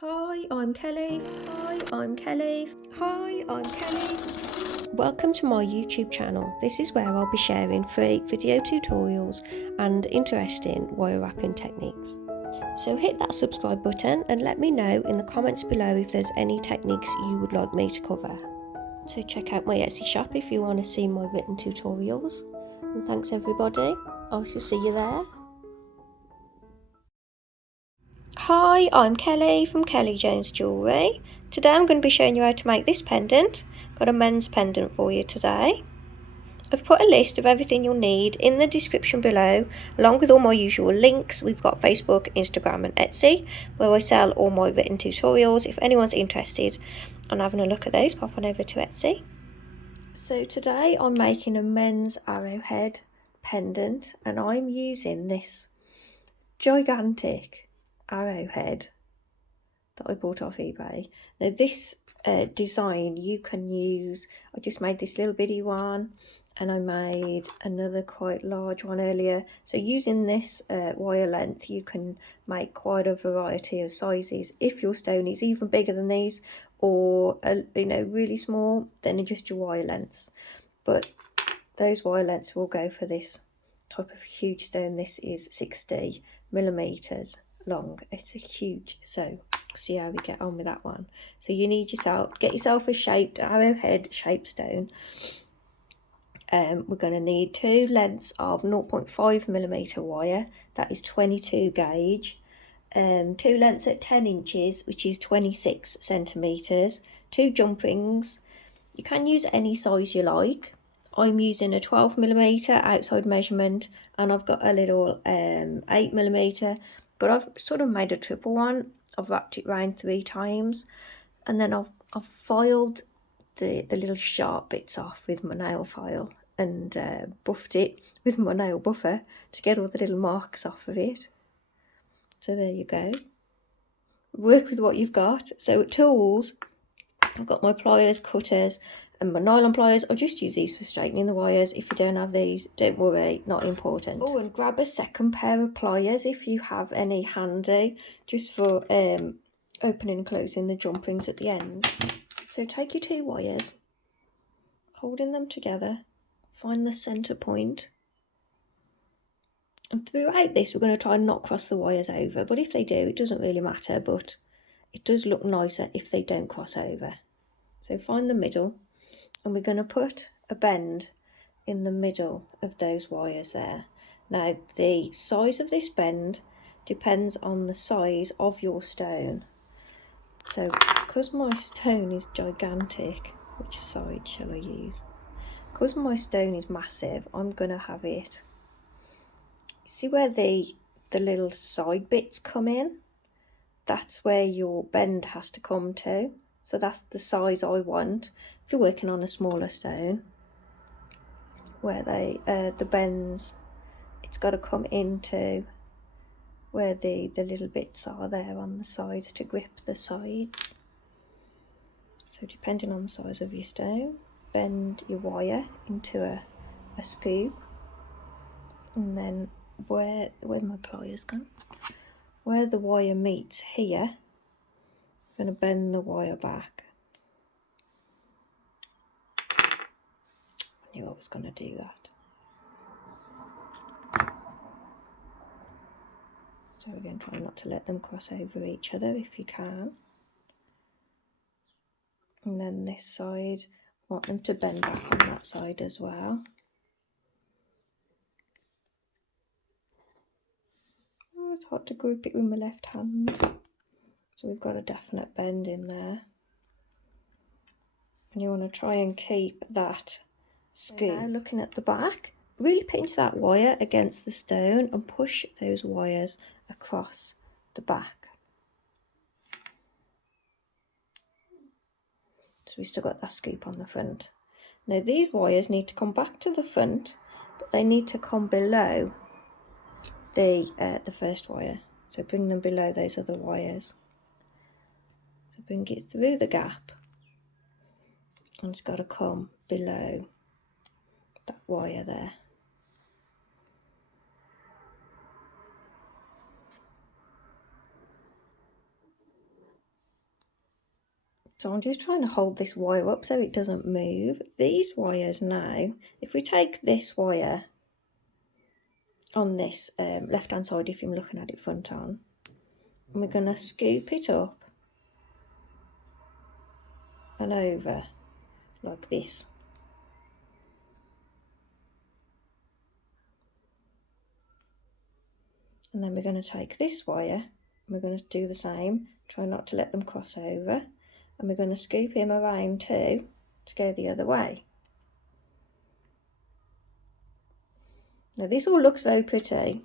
Hi, I'm Kelly. Hi, I'm Kelly. Hi, I'm Kelly. Welcome to my YouTube channel. This is where I'll be sharing free video tutorials and interesting wire wrapping techniques. So hit that subscribe button and let me know in the comments below if there's any techniques you would like me to cover. So check out my Etsy shop if you want to see my written tutorials. And thanks everybody. I shall see you there. Hi, I'm Kelly from Jewellery. Today I'm going to be showing you how to make this pendant. Got a men's pendant for you today. I've put a list of everything you'll need in the description below, along with all my usual links. We've got Facebook, Instagram and Etsy, where I sell all my written tutorials. If anyone's interested in having a look at those, pop on over to Etsy. So today I'm making a men's arrowhead pendant, and I'm using this gigantic arrowhead that I bought off eBay. Now this design you can use, I just made this little bitty one and I made another quite large one earlier. So using this wire length you can make quite a variety of sizes. If your stone is even bigger than these or really small, then just your wire lengths, but those wire lengths will go for this type of huge stone. This is 60mm long. It's a huge, so see how we get on with that one. So you need get yourself a shaped arrowhead shaped stone. We're going to need two lengths of 0.5mm wire, that is 22 gauge, two lengths at 10 inches, which is 26 centimeters, two jump rings. You can use any size you like. I'm using a 12mm outside measurement, and I've got a little 8mm, but I've sort of made a triple one. I've wrapped it round 3 times, and then I've filed the little sharp bits off with my nail file and buffed it with my nail buffer to get all the little marks off of it. So there you go. Work with what you've got. So tools, I've got my pliers, cutters and my nylon pliers. I'll just use these for straightening the wires. If you don't have these, don't worry, not important. Oh, and grab a second pair of pliers if you have any handy, just for opening and closing the jump rings at the end. So take your 2 wires, holding them together, find the centre point, and throughout this we're going to try and not cross the wires over, but if they do, it doesn't really matter, but it does look nicer if they don't cross over. So find the middle, and we're going to put a bend in the middle of those wires there. Now the size of this bend depends on the size of your stone. So because my stone is gigantic, which side shall I use? Because my stone is massive, I'm going to have it, see where the little side bits come in? That's where your bend has to come to. So that's the size I want. If you're working on a smaller stone, where the bends, it's got to come into where the little bits are there on the sides to grip the sides. So depending on the size of your stone, bend your wire into a scoop, and then where's my pliers gone? Where the wire meets here, I'm going to bend the wire back. I knew I was going to do that. So again, try not to let them cross over each other if you can. And then this side, want them to bend back on that side as well. Oh, it's hard to grip it with my left hand. So we've got a definite bend in there. And you want to try and keep that scoop. Now looking at the back, really pinch that wire against the stone and push those wires across the back. So we've still got that scoop on the front. Now these wires need to come back to the front, but they need to come below the first wire. So bring them below those other wires. So bring it through the gap, and it's got to come below that wire there. So I'm just trying to hold this wire up so it doesn't move. These wires now, if we take this wire on this left hand side, if you're looking at it front on, and we're going to scoop it up and over like this. And then we're going to take this wire and we're going to do the same, try not to let them cross over, and we're going to scoop him around too to go the other way. Now this all looks very pretty,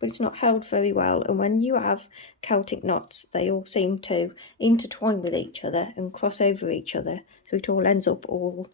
but it's not held very well, and when you have Celtic knots they all seem to intertwine with each other and cross over each other, so it all ends up all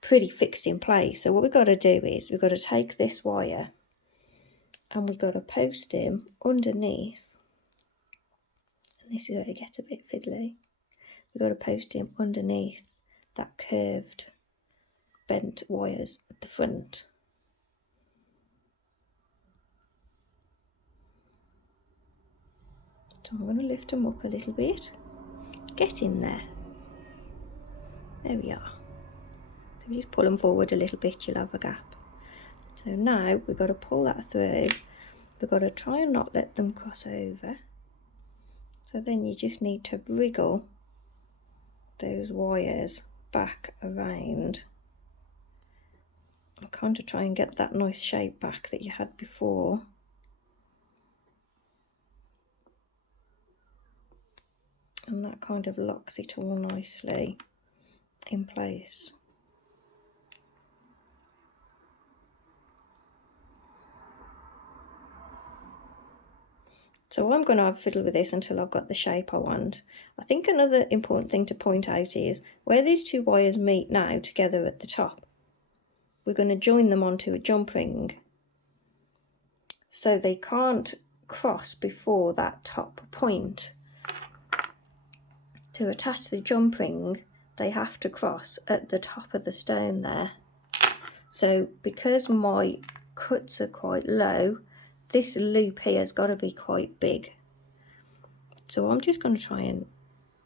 pretty fixed in place. So what we've got to do is we've got to take this wire and we've got to post him underneath, and this is where it gets a bit fiddly. We've got to post him underneath that curved bent wires at the front. So I'm going to lift them up a little bit. Get in there. There we are. So just pull them forward a little bit, you'll have a gap. So now we've got to pull that through. We've got to try and not let them cross over. So then you just need to wriggle those wires back around. And kind of try and get that nice shape back that you had before. And that kind of locks it all nicely in place. So I'm going to have a fiddle with this until I've got the shape I want. I think another important thing to point out is where these two wires meet now together at the top, we're going to join them onto a jump ring so they can't cross before that top point. To attach the jump ring, they have to cross at the top of the stone there. So because my cuts are quite low, this loop here has got to be quite big. So I'm just going to try and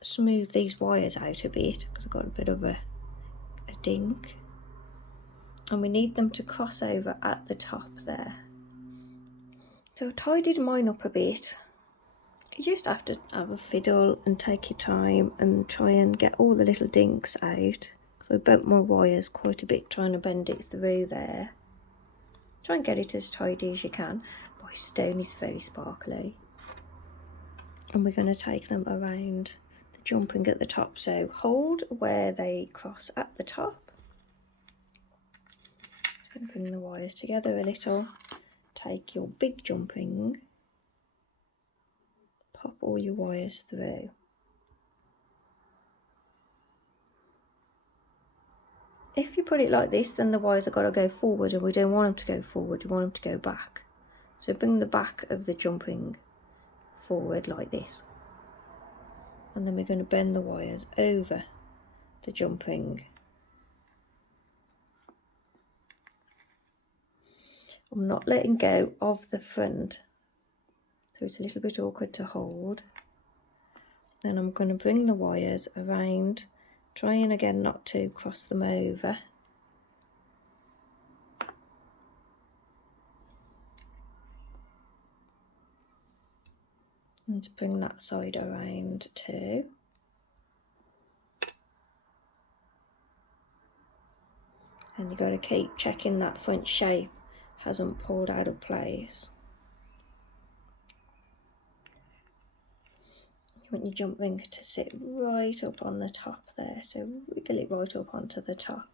smooth these wires out a bit because I've got a bit of a dink. And we need them to cross over at the top there. So I tidied mine up a bit. You just have to have a fiddle and take your time and try and get all the little dinks out. So I bent my wires quite a bit trying to bend it through there. Try and get it as tidy as you can. My stone is very sparkly. And we're going to take them around the jump ring at the top. So hold where they cross at the top. Just going to bring the wires together a little. Take your big jump ring. Pop all your wires through. If you put it like this, then the wires have got to go forward, and we don't want them to go forward, we want them to go back. So bring the back of the jump ring forward like this. And then we're going to bend the wires over the jump ring. I'm not letting go of the front, so it's a little bit awkward to hold. Then I'm going to bring the wires around, trying again not to cross them over. And to bring that side around too. And you've got to keep checking that front shape hasn't pulled out of place. You want your jump ring to sit right up on the top there, so wiggle it right up onto the top.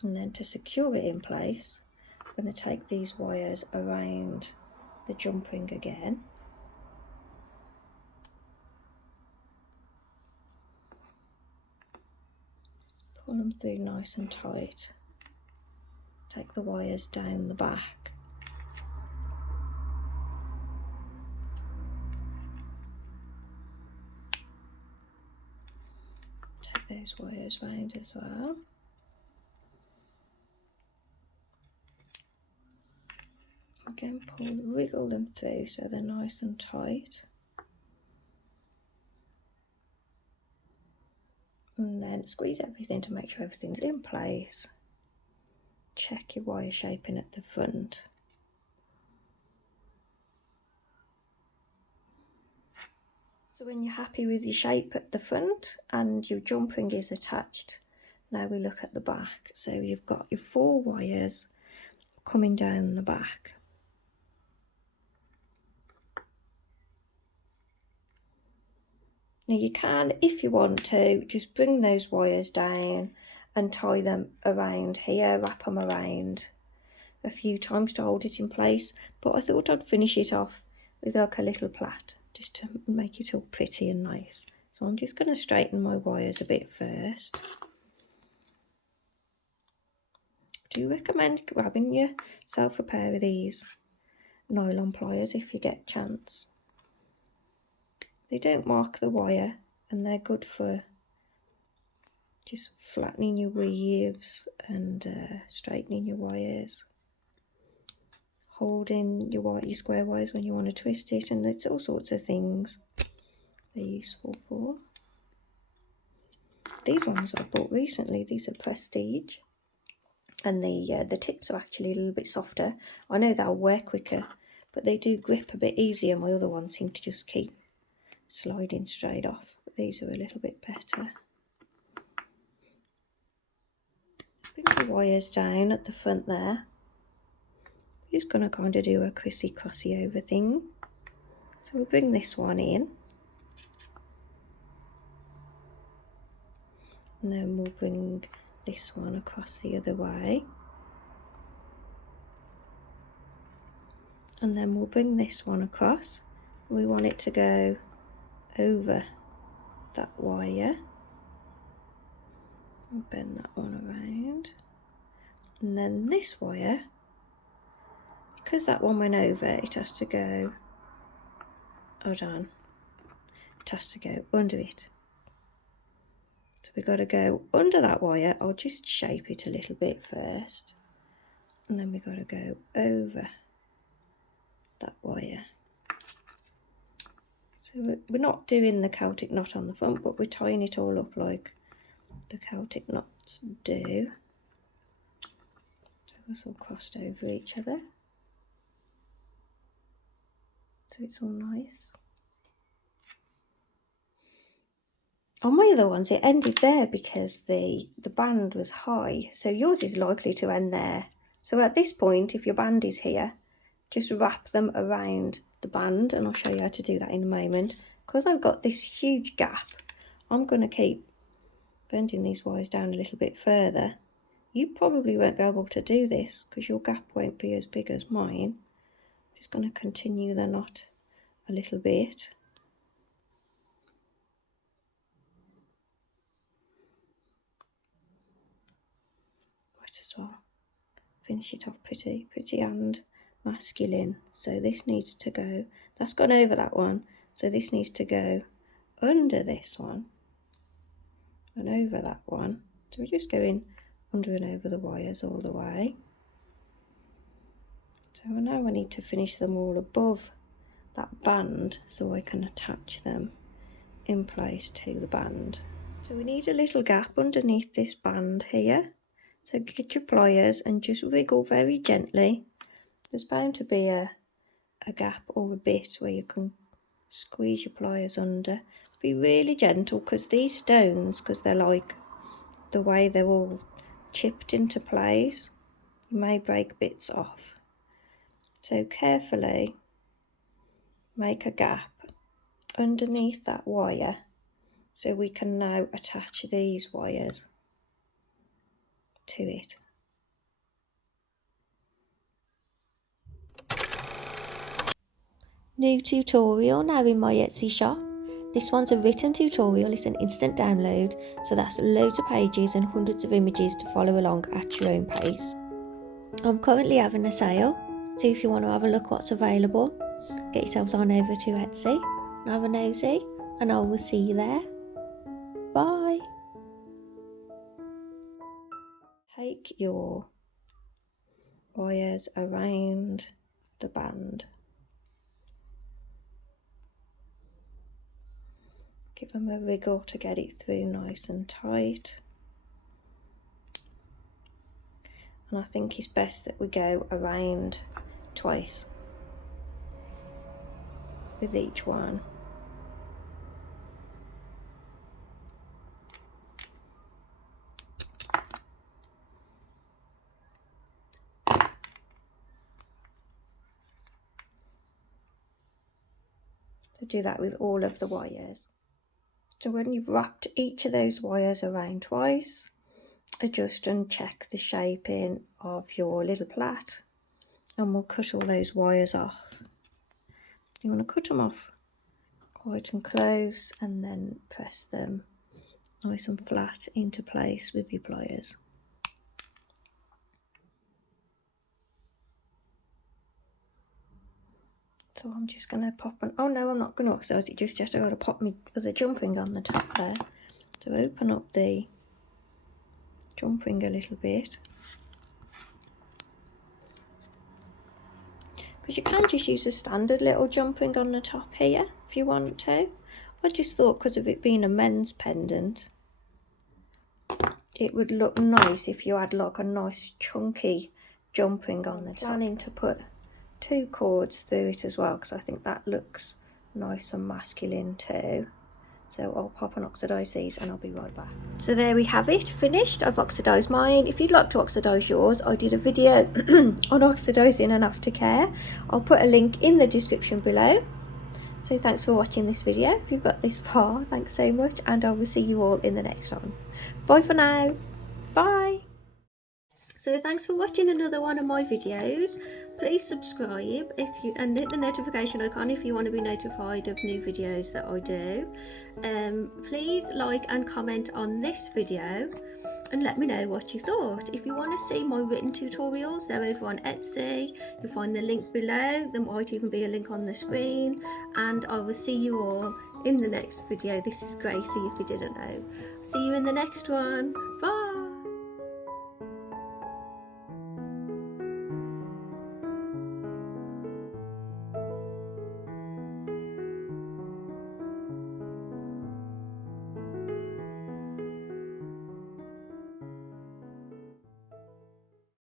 And then to secure it in place, I'm going to take these wires around the jump ring again. Pull them through nice and tight. Take the wires down the back. Take those wires round as well. Again, wriggle them through so they're nice and tight. then squeeze everything to make sure everything's in place. Check your wire shaping at the front. So when you're happy with your shape at the front and your jump ring is attached, now we look at the back. So you've got your 4 wires coming down the back. Now you can, if you want to, just bring those wires down and tie them around here, wrap them around a few times to hold it in place, but I thought I'd finish it off with like a little plait just to make it all pretty and nice. So I'm just going to straighten my wires a bit first. I do recommend grabbing yourself a pair of these nylon pliers if you get a chance. They don't mark the wire and they're good for just flattening your weaves and straightening your wires, holding your square wires when you want to twist it, and it's all sorts of things they're useful for. These ones I bought recently, these are Prestige, and the tips are actually a little bit softer. I know they'll wear quicker, but they do grip a bit easier. My other ones seem to just keep sliding straight off, but these are a little bit better. Bring the wires down at the front there. We're just going to kind of do a crossy over thing. So we'll bring this one in, and then we'll bring this one across the other way, and then we'll bring this one across. We want it to go over that wire, and bend that one around, and then this wire, because that one went over, it has to go, hold on, it has to go under it. So we've got to go under that wire. I'll just shape it a little bit first, and then we've got to go over that wire. So we're not doing the Celtic knot on the front, but we're tying it all up like the Celtic knots do. So it's all crossed over each other, so it's all nice. On my other ones it ended there because the band was high, so yours is likely to end there. So at this point, if your band is here, just wrap them around the band, and I'll show you how to do that in a moment. Because I've got this huge gap, I'm going to keep bending these wires down a little bit further. You probably won't be able to do this because your gap won't be as big as mine. I'm just going to continue the knot a little bit. Might as well finish it off pretty and masculine. So this needs to go, that's gone over that one, so this needs to go under this one and over that one. So we're just going under and over the wires all the way. So now I need to finish them all above that band so I can attach them in place to the band. So we need a little gap underneath this band here. So get your pliers and just wriggle very gently. There's bound to be a gap or a bit where you can squeeze your pliers under. Be really gentle, because these stones, because they're like the way they're all chipped into place, you may break bits off. So carefully make a gap underneath that wire so we can now attach these wires to it. New tutorial now in my Etsy shop. This one's a written tutorial, it's an instant download, so that's loads of pages and hundreds of images to follow along at your own pace. I'm currently having a sale, so if you want to have a look what's available, get yourselves on over to Etsy and have a nosy, and I will see you there. Bye! Take your wires around the band. Give them a wriggle to get it through nice and tight. And I think it's best that we go around twice with each one. So do that with all of the wires. So when you've wrapped each of those wires around twice, adjust and check the shaping of your little plait, and we'll cut all those wires off. You want to cut them off quite and close and then press them nice and flat into place with your pliers. So I'm just going to pop an, oh no, I'm not going to oxidise it just yet. I've got to pop my other jump ring on the top there. So open up the jump ring a little bit. Because you can just use a standard little jump ring on the top here if you want to. I just thought because of it being a men's pendant, it would look nice if you had like a nice chunky jump ring on the top. I'm planning to put 2 cords through it as well because I think that looks nice and masculine too. So I'll pop and oxidise these and I'll be right back. So there we have it, finished. I've oxidised mine. If you'd like to oxidise yours, I did a video on oxidising and aftercare. I'll put a link in the description below. So thanks for watching this video. If you've got this far, thanks so much, and I will see you all in the next one. Bye for now. Bye. So thanks for watching another one of my videos. Please subscribe and hit the notification icon if you want to be notified of new videos that I do. Please like and comment on this video and let me know what you thought. If you want to see my written tutorials, they're over on Etsy. You'll find the link below. There might even be a link on the screen, and I will see you all in the next video. This is Gracie if you didn't know. See you in the next one. Bye.